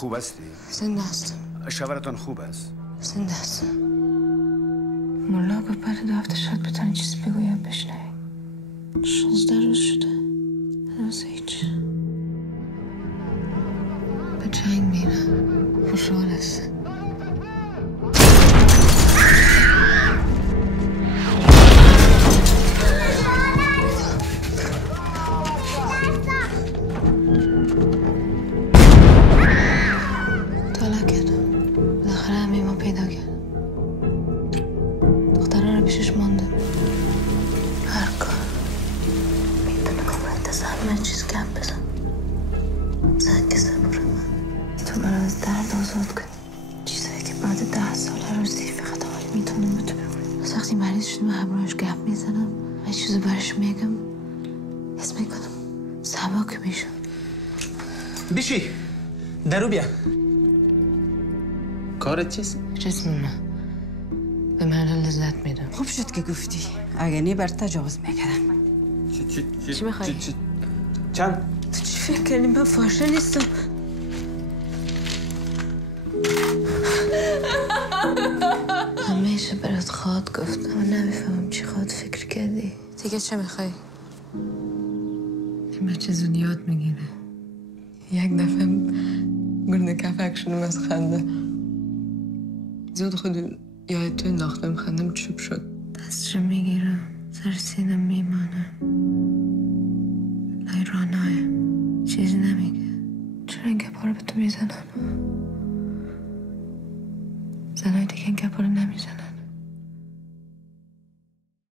خوب هستی؟ زنده هستم. شوهرتان خوب است؟ زنده هستم. ملا گفت بعد 2 هفته شاید بتونی چیزی بگویم بشنوی. 16 روز شده. هنوز هیچ. به جنگ میره. خوشحال است. همه چیز گپ بزن. زنگ صبر من. تو برای از درد آزاد کنی. چیزایی که بعد 10 سال هر روز فقط حال میتونم به تو بگم. وقتی مریض شدم و همراهش گپ میزنم و چیزو برش میگم حس میکنم سبک میشم. بیشی درو بیا. کارت چیست؟ جسم من به من لذت میدم. خوب شد که گفتی. اگه نی بر تجاوز میکردم. چی میخوایی؟ چند؟ تو چی فکر کردی من فاشه نیستم؟ همیشه برات خواد گفتم و نمیفهمم چی خواد فکر کردی. دیگه چه میخوای؟ این بچه زود یاد میگیره. یک دفعه گرده کفک شدم از خنده. زود خود یاد تو انداختم خندم چوب شد. دستشو میگیرم سر سینم میمونم.